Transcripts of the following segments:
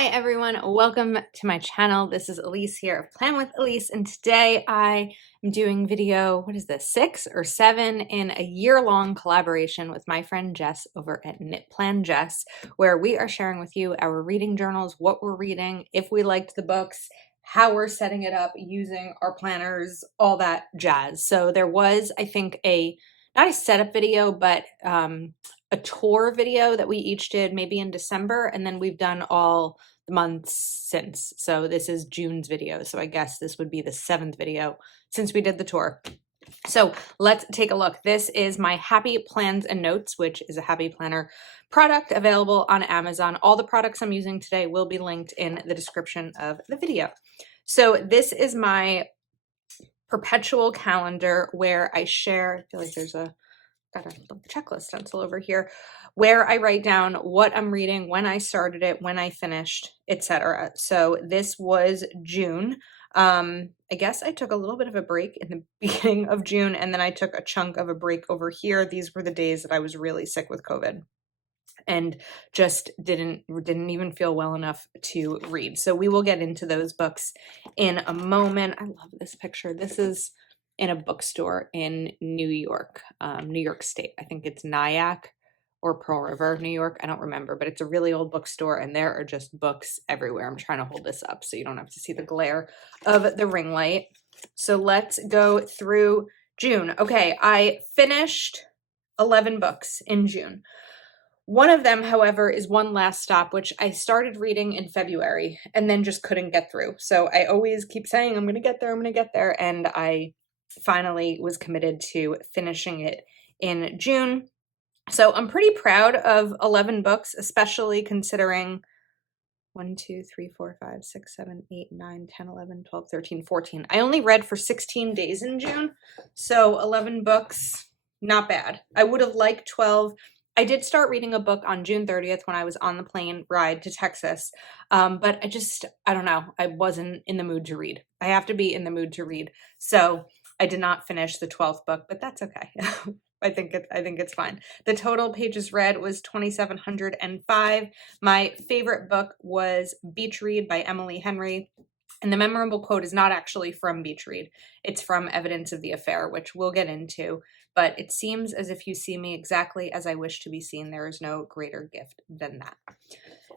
Hi everyone, welcome to my channel. This is Elise here of Plan with Elise, and today I am doing video, what is this, 6 or 7 in a year-long collaboration with my friend Jess over at Knit Plan Jess, where we are sharing with you our reading journals, what we're reading, if we liked the books, how we're setting it up using our planners, all that jazz. So there was, I think, not a setup video, but a tour video that we each did maybe in December, and then we've done all the months since. So this is June's video, so I guess this would be the 7th video since we did the tour. So let's take a look. This is my Happy Plans and Notes, which is a Happy Planner product available on Amazon. All the products I'm using today will be linked in the description of the video. So this is my perpetual calendar where I share, I feel like there's got a little checklist stencil over here, where I write down what I'm reading, when I started it, when I finished, etc. So this was June. I guess I took a little bit of a break in the beginning of June, and then I took a chunk of a break over here. These were the days that I was really sick with COVID and just didn't even feel well enough to read. So we will get into those books in a moment. I love this picture. This is in a bookstore in New York State. I think it's Nyack or Pearl River, New York. I don't remember, but it's a really old bookstore and there are just books everywhere. I'm trying to hold this up so you don't have to see the glare of the ring light. So let's go through June. Okay, I finished 11 books in June. One of them, however, is One Last Stop, which I started reading in February and then just couldn't get through. So I always keep saying, I'm going to get there, I'm going to get there. And I finally was committed to finishing it in June. So I'm pretty proud of 11 books, especially considering 1, 2, 3, 4, 5, 6, 7, 8, 9, 10, 11, 12, 13, 14. I only read for 16 days in June. So 11 books, not bad. I would have liked 12. I did start reading a book on June 30th when I was on the plane ride to Texas, but I don't know, I wasn't in the mood to read. I have to be in the mood to read, so I did not finish the 12th book, but that's okay. I think it's fine. The total pages read was 2,705. My favorite book was Beach Read by Emily Henry. And the memorable quote is not actually from Beach Read. It's from Evidence of the Affair, which we'll get into. But it seems as if you see me exactly as I wish to be seen. There is no greater gift than that.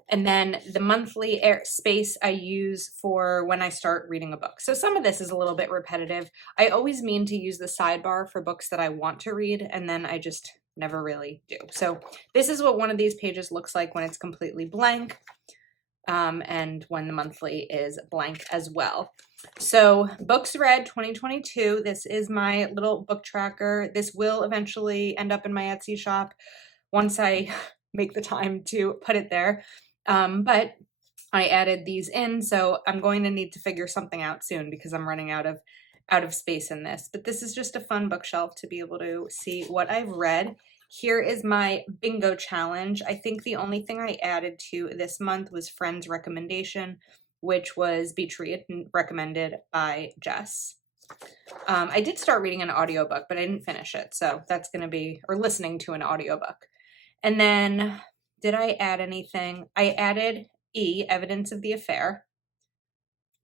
And then the monthly space I use for when I start reading a book. So some of this is a little bit repetitive. I always mean to use the sidebar for books that I want to read, and then I just never really do. So this is what one of these pages looks like when it's completely blank. And when the monthly is blank as well. So books read 2022. This is my little book tracker. This will eventually end up in my Etsy shop once I make the time to put it there. But I added these in, so I'm going to need to figure something out soon because I'm running out of space in this. But this is just a fun bookshelf to be able to see what I've read. Here is my bingo challenge. I think the only thing I added to this month was Friend's recommendation, which was Beach Read, recommended by Jess. I did start reading an audiobook, but I didn't finish it. So that's going to be, or listening to an audiobook. And then, did I add anything? I added Evidence of the Affair.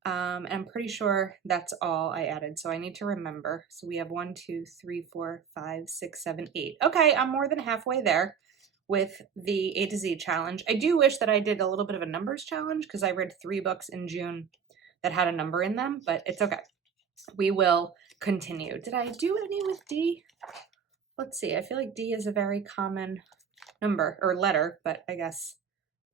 And I'm pretty sure that's all I added, so I need to remember. So we have 1, 2, 3, 4, 5, 6, 7, 8. Okay, I'm more than halfway there with the A to Z challenge. I do wish that I did a little bit of a numbers challenge because I read 3 books in June that had a number in them, but it's okay. We will continue. Did I do any with D? Let's see. I feel like D is a very common number or letter, but I guess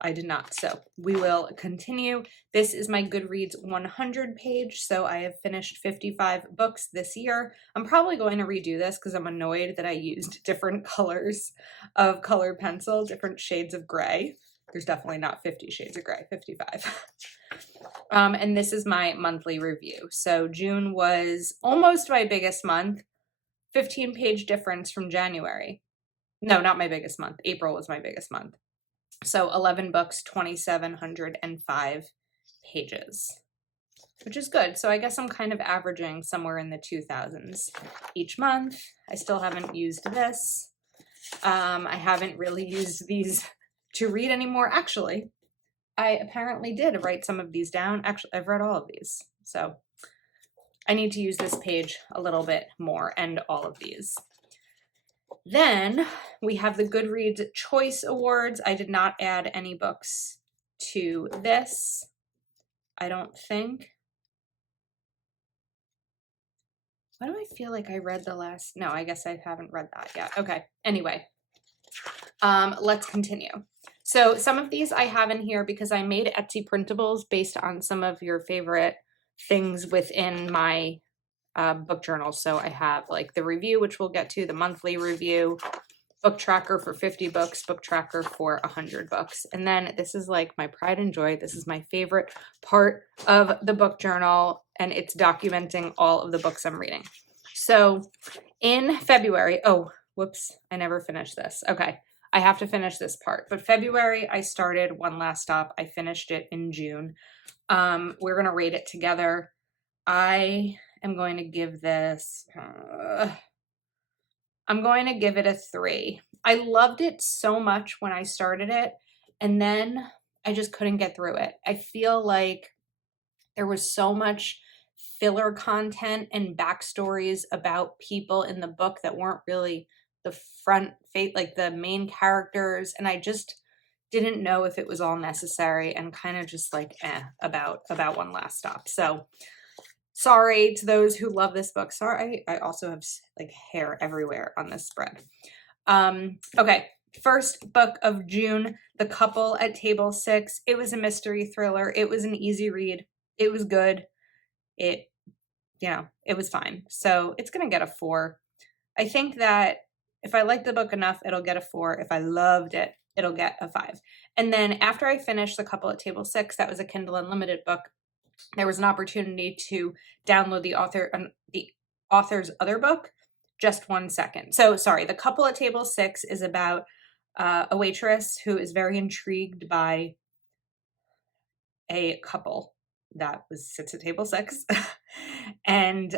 I did not. So we will continue. This is my Goodreads 100 page. So I have finished 55 books this year. I'm probably going to redo this because I'm annoyed that I used different colors of colored pencil, different shades of gray. There's definitely not 50 shades of gray, 55. And this is my monthly review. So June was almost my biggest month, 15-page difference from January. No, not my biggest month. April was my biggest month. So 11 books, 2,705 pages, which is good. So I guess I'm kind of averaging somewhere in the 2,000s each month. I still haven't used this. I haven't really used these to read anymore. Actually, I apparently did write some of these down. Actually, I've read all of these. So I need to use this page a little bit more and all of these. Then we have the Goodreads Choice Awards. I did not add any books to this, I don't think. Why do I feel like I read the last? No, I guess I haven't read that yet. Okay, anyway, let's continue. So some of these I have in here because I made Etsy printables based on some of your favorite things within my book journal. So I have like the review, which we'll get to, the monthly review, book tracker for 50 books, book tracker for 100 books. And then this is like my pride and joy. This is my favorite part of the book journal, and it's documenting all of the books I'm reading. So in February, oh, whoops, I never finished this. Okay, I have to finish this part. But February, I started One Last Stop. I finished it in June. We're going to rate it together. I am going to give this, I'm going to give it a 3. I loved it so much when I started it, and then I just couldn't get through it. I feel like there was so much filler content and backstories about people in the book that weren't really the front face, like the main characters, and I just didn't know if it was all necessary, and kind of just like about One Last Stop. So sorry to those who love this book. Sorry, I also have like hair everywhere on this spread. Okay, first book of June, The Couple at Table 6. It was a mystery thriller. It was an easy read. It was good. It was fine. So it's going to get a 4. I think that if I like the book enough, it'll get a 4. If I loved it, it'll get a 5. And then after I finished The Couple at Table 6, that was a Kindle Unlimited book, there was an opportunity to download the author's other book, Just One Second. So sorry, The Couple at Table 6 is about a waitress who is very intrigued by a couple that sits at table 6 and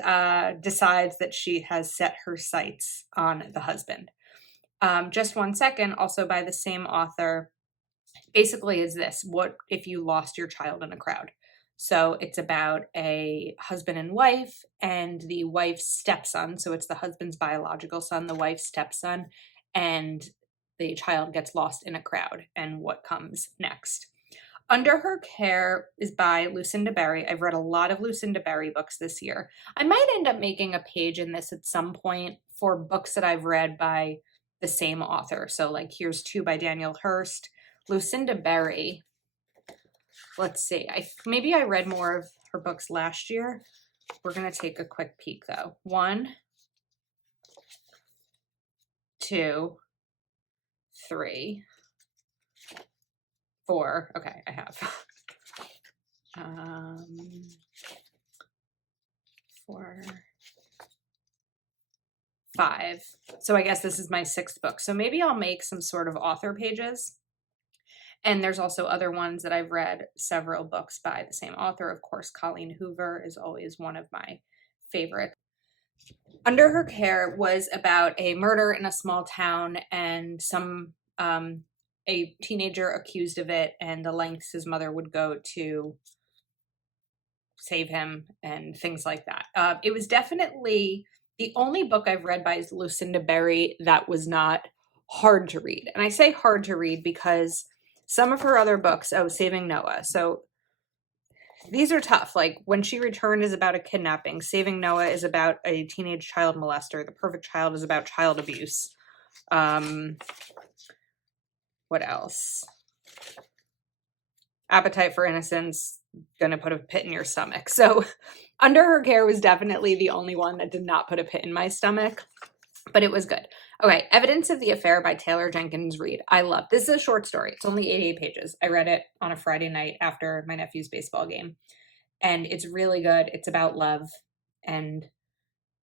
decides that she has set her sights on the husband. Just One Second, also by the same author, basically is this: what if you lost your child in a crowd? So it's about a husband and wife, and the wife's stepson. So it's the husband's biological son, the wife's stepson, and the child gets lost in a crowd and what comes next. Under Her Care is by Lucinda Berry. I've read a lot of Lucinda Berry books this year. I might end up making a page in this at some point for books that I've read by the same author. So like here's 2 by Daniel Hurst. Lucinda Berry, let's see. Maybe I read more of her books last year. We're going to take a quick peek though. 1, 2, 3, 4. Okay, I have. 4, 5. So I guess this is my 6th book. So maybe I'll make some sort of author pages. And there's also other ones that I've read, several books by the same author. Of course, Colleen Hoover is always one of my favorites. Under Her Care was about a murder in a small town and a teenager accused of it, and the lengths his mother would go to save him and things like that. It was definitely the only book I've read by Lucinda Berry that was not hard to read. And I say hard to read because some of her other books, Saving Noah. So these are tough. Like When She Returned is about a kidnapping. Saving Noah is about a teenage child molester. The Perfect Child is about child abuse. What else? Appetite for Innocence, gonna put a pit in your stomach. So Under Her Care was definitely the only one that did not put a pit in my stomach, but it was good. Okay, Evidence of the Affair by Taylor Jenkins Reid. I love this. Is a short story. It's only 88 pages. I read it on a Friday night after my nephew's baseball game, and it's really good. It's about love and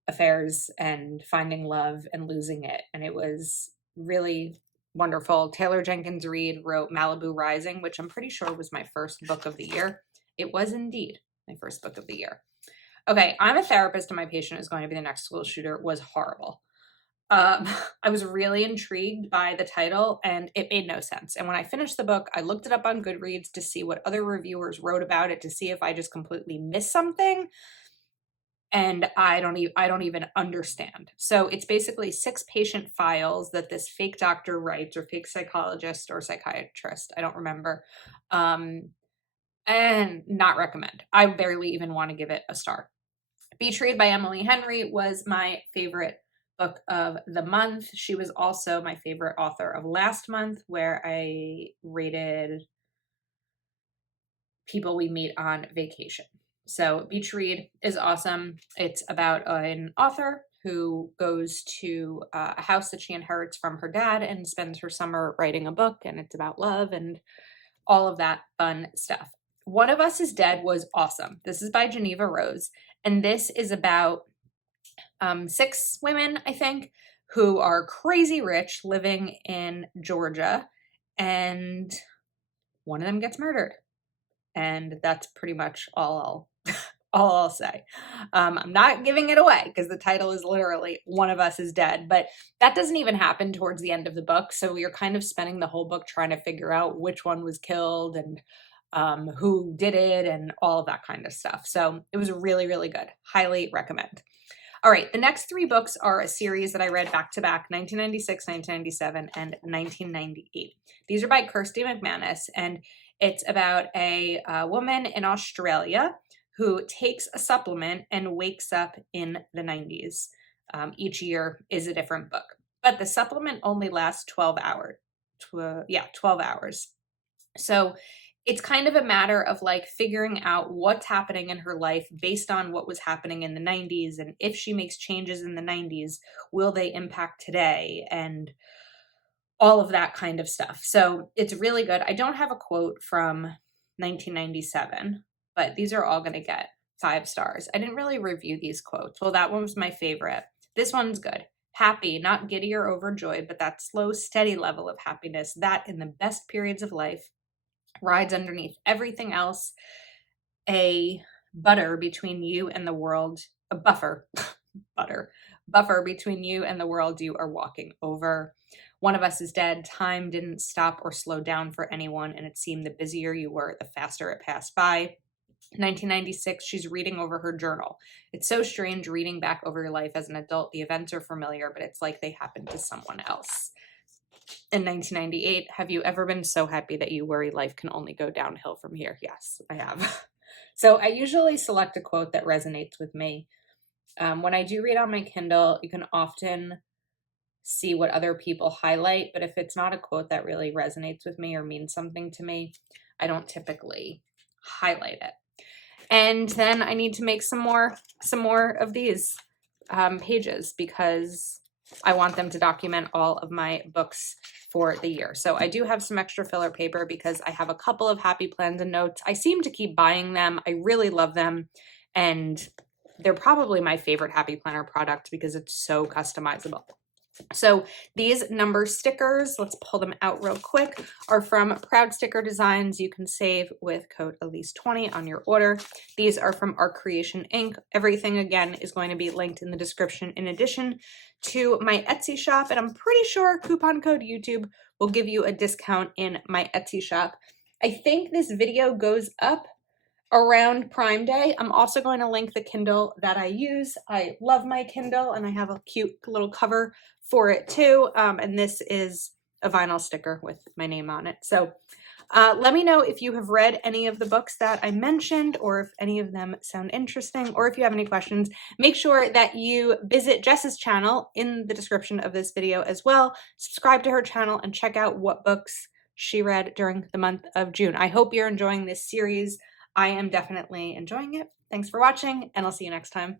affairs and finding love and losing it, and it was really wonderful. Taylor Jenkins Reid wrote Malibu Rising, which I'm pretty sure was my first book of the year. It was indeed my first book of the year. Okay, I'm a Therapist and My Patient is Going to Be the Next School Shooter was horrible. I was really intrigued by the title and it made no sense. And when I finished the book, I looked it up on Goodreads to see what other reviewers wrote about it, to see if I just completely missed something. And I don't even understand. So it's basically 6 patient files that this fake doctor writes, or fake psychologist or psychiatrist, I don't remember. And not recommend. I barely even want to give it a star. Betrayed by Emily Henry was my favorite book of the month. She was also my favorite author of last month, where I rated People We Meet on Vacation. So Beach Read is awesome. It's about an author who goes to a house that she inherits from her dad and spends her summer writing a book, and it's about love and all of that fun stuff. One of Us is Dead was awesome. This is by Geneva Rose, and this is about 6 women, I think, who are crazy rich living in Georgia, and one of them gets murdered. And that's pretty much all I'll say. I'm not giving it away because the title is literally One of Us is Dead, but that doesn't even happen towards the end of the book. So you're kind of spending the whole book trying to figure out which one was killed and who did it and all of that kind of stuff. So it was really, really good. Highly recommend. All right, the next 3 books are a series that I read back to back, 1996, 1997, and 1998. These are by Kirsty McManus, and it's about a woman in Australia who takes a supplement and wakes up in the 90s. Each year is a different book, but the supplement only lasts 12 hours. 12 hours. So it's kind of a matter of like figuring out what's happening in her life based on what was happening in the 90s. And if she makes changes in the 90s, will they impact today? And all of that kind of stuff. So it's really good. I don't have a quote from 1997, but these are all going to get 5 stars. I didn't really review these quotes. Well, that one was my favorite. This one's good. Happy, not giddy or overjoyed, but that slow, steady level of happiness that in the best periods of life rides underneath everything else. A butter between you and the world, a buffer, buffer between you and the world you are walking over. One of Us is Dead. Time didn't stop or slow down for anyone, and it seemed the busier you were, the faster it passed by. 1996, she's reading over her journal. It's so strange reading back over your life as an adult. The events are familiar, but it's like they happened to someone else. In 1998, have you ever been so happy that you worry life can only go downhill from here? Yes, I have. So I usually select a quote that resonates with me. When I do read on my Kindle, you can often see what other people highlight, but if it's not a quote that really resonates with me or means something to me, I don't typically highlight it. And then I need to make some more of these pages because I want them to document all of my books for the year. So I do have some extra filler paper because I have a couple of happy plans and notes. I seem to keep buying them. I really love them. And they're probably my favorite Happy Planner product because it's so customizable. So these number stickers, let's pull them out real quick, are from Proud Sticker Designs. You can save with code Elise20 on your order. These are from Art Creation Inc. Everything, again, is going to be linked in the description in addition to my Etsy shop. And I'm pretty sure coupon code YouTube will give you a discount in my Etsy shop. I think this video goes up around Prime Day. I'm also going to link the Kindle that I use. I love my Kindle and I have a cute little cover for it too. And this is a vinyl sticker with my name on it. So let me know if you have read any of the books that I mentioned or if any of them sound interesting or if you have any questions. Make sure that you visit Jess's channel in the description of this video as well. Subscribe to her channel and check out what books she read during the month of June. I hope you're enjoying this series. I am definitely enjoying it. Thanks for watching, and I'll see you next time.